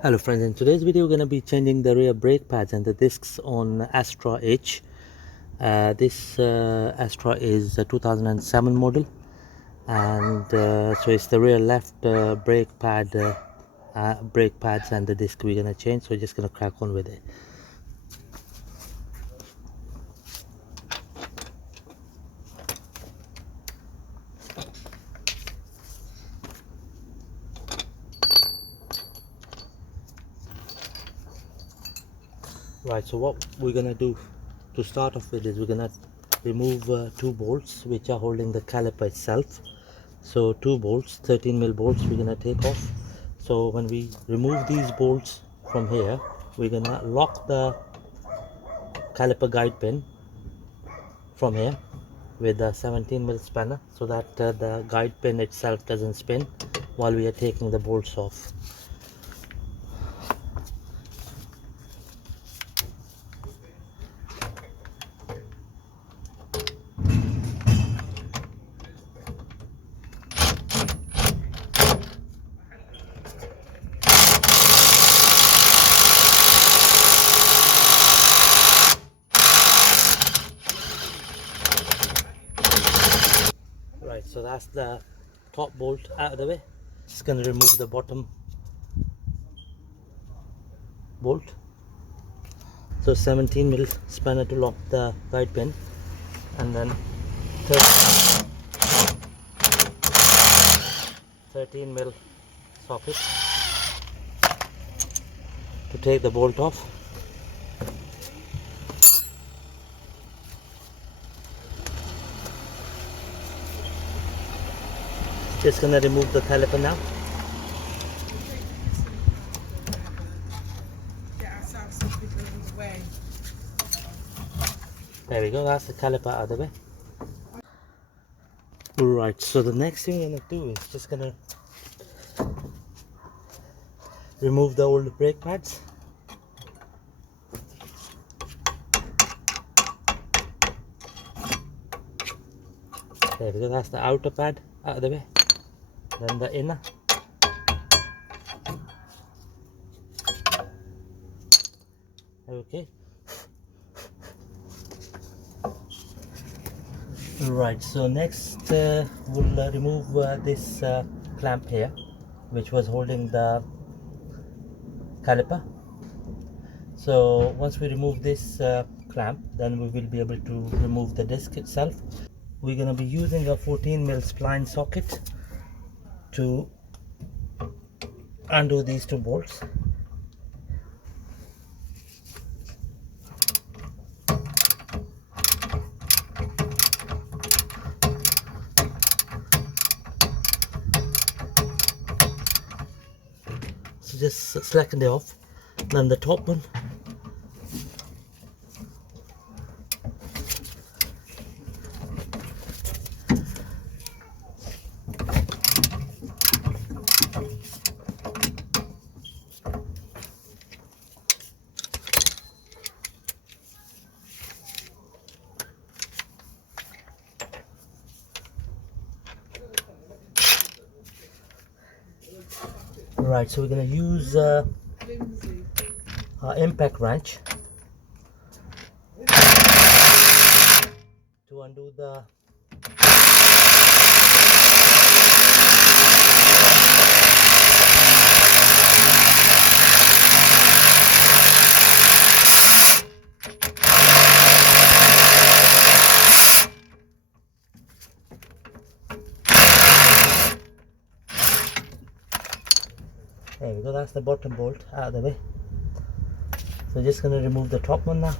Hello friends, in today's video we're going to be changing the rear brake pads and the discs on Astra H. This Astra is a 2007 model, and so it's the rear left brake pads and the disc we're going to change. So we're just going to crack on with it. Right, so what we're going to do to start off with is we're going to remove two bolts which are holding the caliper itself. So two bolts, 13mm bolts, we're going to take off. So when we remove these bolts from here, we're going to lock the caliper guide pin from here with a 17mm spanner so that the guide pin itself doesn't spin while we are taking the bolts off. Right, so that's the top bolt out of the way. Just going to remove the bottom bolt. So 17mm spanner to lock the guide pin, and then 13mm socket to take the bolt off. Just gonna remove the caliper now. There we go, that's the caliper out of the way. Right, so the next thing we're gonna do is just gonna remove the old brake pads. There we go, that's the outer pad out of the way. Then the inner. Okay. Right, so next we'll remove this clamp here, which was holding the caliper. So once we remove this clamp, then we will be able to remove the disc itself. We're going to be using a 14mm spline socket to undo these two bolts. So just slacken it off. Then the top one. Right, so we're going to use our impact wrench to undo the there we go, that's the bottom bolt out of the way. So just going to remove the top one now.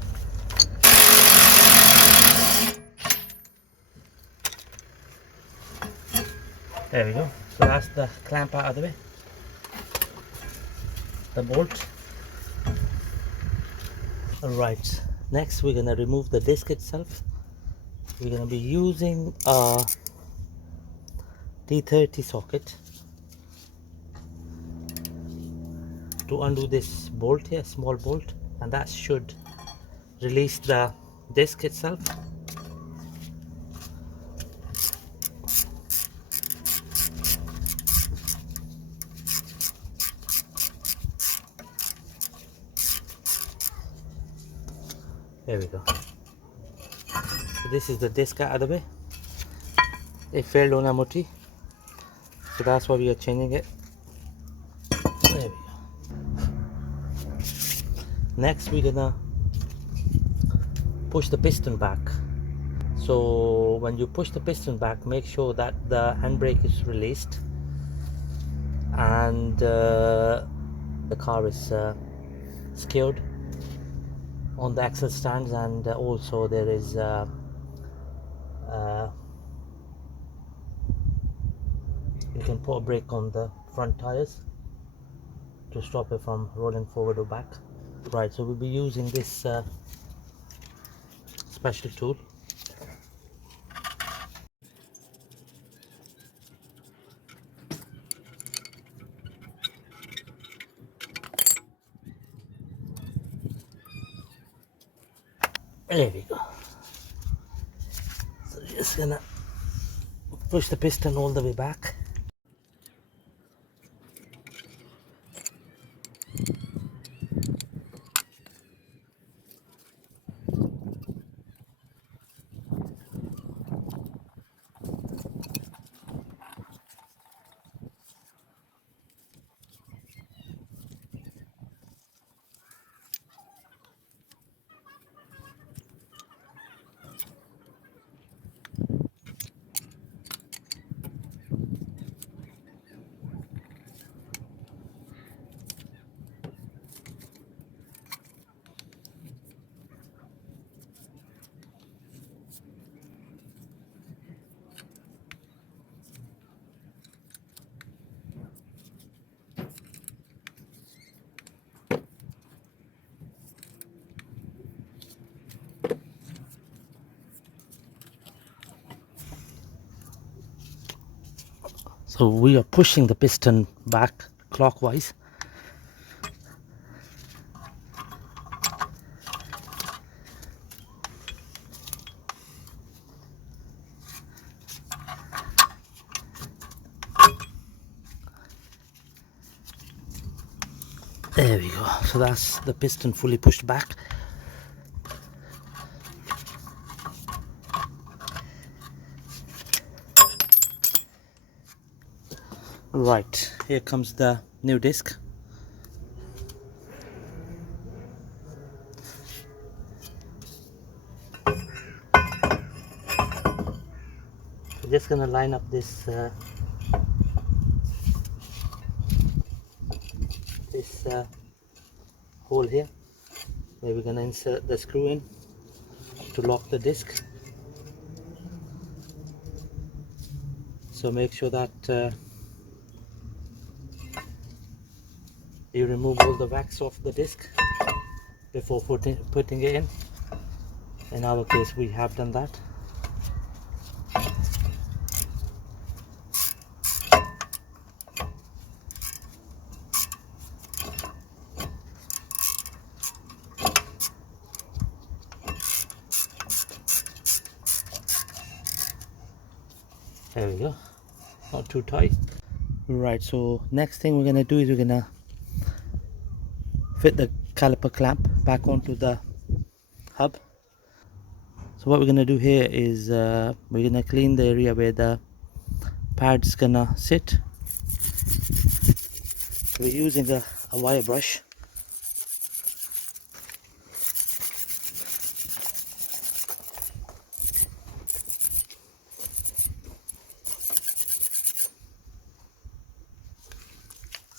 There we go, so that's the clamp out of the way, the bolt. Alright, next we're going to remove the disc itself. We're going to be using a T30 socket to undo this bolt here, small bolt, and that should release the disc itself. There we go. So this is the disc out of the way. It failed on MOT, so that's why we are changing it. There we go. Next we're gonna push the piston back. So when you push the piston back, make sure that the handbrake is released and the car is secured on the axle stands, and also there is you can put a brake on the front tires to stop it from rolling forward or back. Right, so we'll be using this special tool. There we go. So just gonna push the piston all the way back. So we are pushing the piston back clockwise. There we go. So that's the piston fully pushed back. Right, here comes the new disc. We're just gonna line up this hole here, where we're gonna insert the screw in to lock the disc. So make sure that you remove all the wax off the disc before putting it in. In our case, we have done that. There we go, not too tight. Right, so next thing we're gonna do is we're gonna fit the caliper clamp back onto the hub. So what we're gonna do here is we're gonna clean the area where the pad's gonna sit. We're using a wire brush.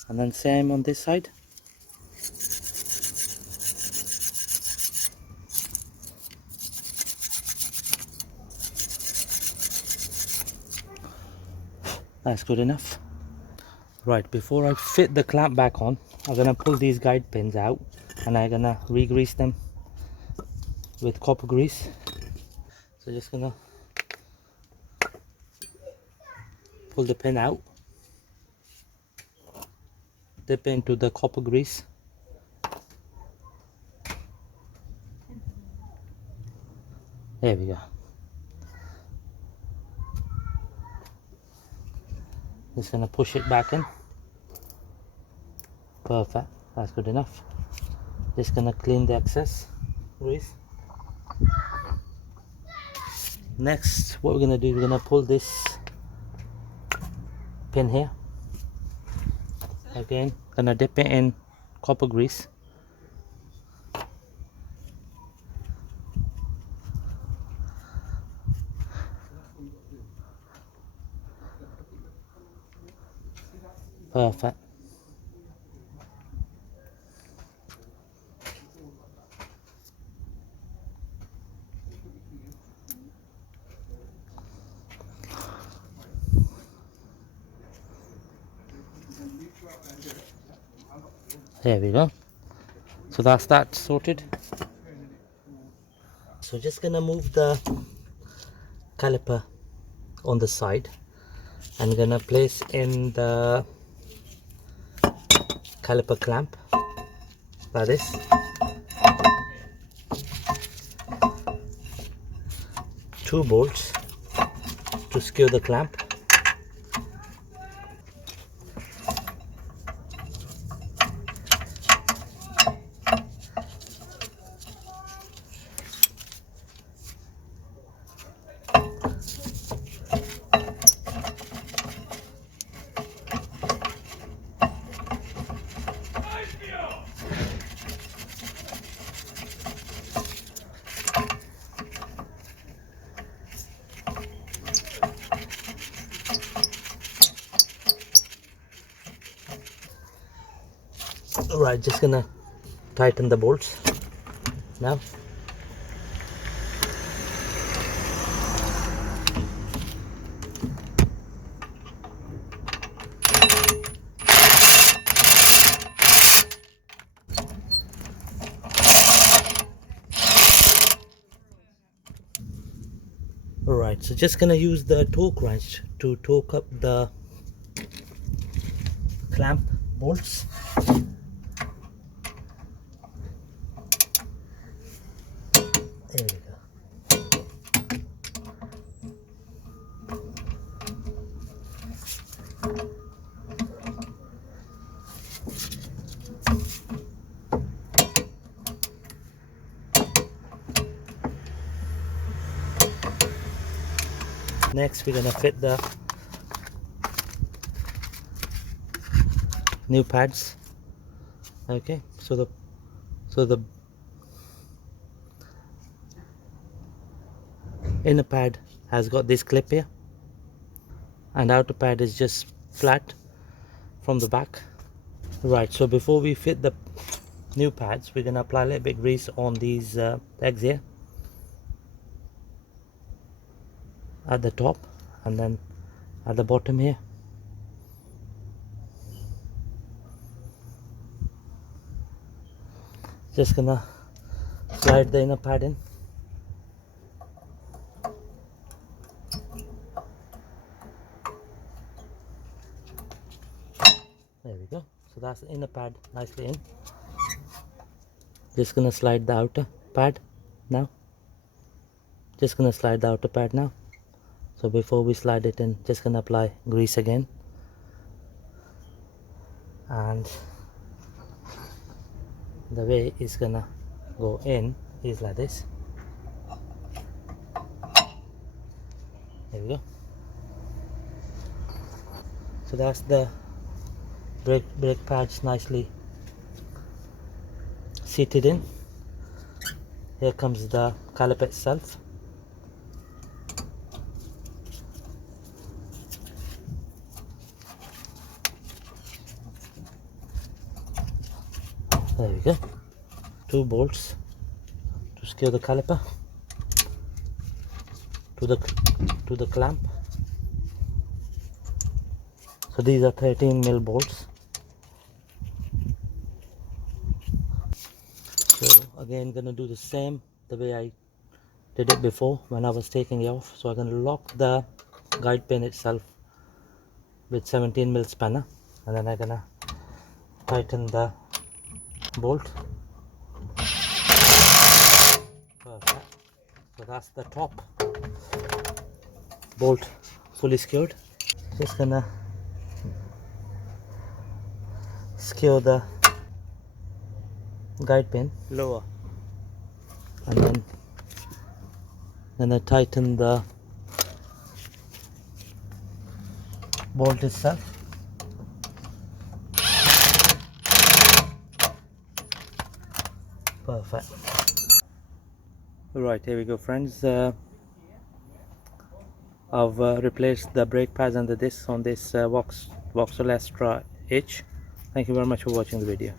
And then same on this side. That's good enough. Right, before I fit the clamp back on, I'm gonna pull these guide pins out and I'm gonna re-grease them with copper grease. So just gonna pull the pin out, dip into the copper grease, there we go. Just gonna push it back in. Perfect, that's good enough. Just gonna clean the excess grease. Next, what we're gonna do, we're gonna pull this pin here. Again, gonna dip it in copper grease. Perfect. There we go. So that's that sorted. So just gonna move the caliper on the side and gonna place in the caliper clamp like this. Two bolts to secure the clamp. Alright, just gonna tighten the bolts now. Alright, so just gonna use the torque wrench to torque up the clamp bolts. There we go. Next, we're gonna fit the new pads. Okay, so the inner pad has got this clip here, and outer pad is just flat from the back. Right, so before we fit the new pads, we're gonna apply a little bit of grease on these legs here at the top and then at the bottom here. Just gonna slide the inner pad in. There we go. So that's the inner pad nicely in. Just gonna slide the outer pad now. Just gonna slide the outer pad now. So before we slide it in, just gonna apply grease again. And the way it's gonna go in is like this. There we go. So that's the brake pads nicely seated in. Here comes the caliper itself. There we go. Two bolts to secure the caliper to the clamp. So these are 13mm bolts. So again, gonna do the same the way I did it before when I was taking it off. So I'm gonna lock the guide pin itself with 17mm spanner, and then I'm gonna tighten the bolt. Perfect. So that's the top bolt fully secured. Just gonna secure the guide pin lower, and then Then I tighten the bolt itself. Perfect. Right, here we go, friends. I've replaced the brake pads and the discs on this Vauxhall Astra H. Thank you very much for watching the video.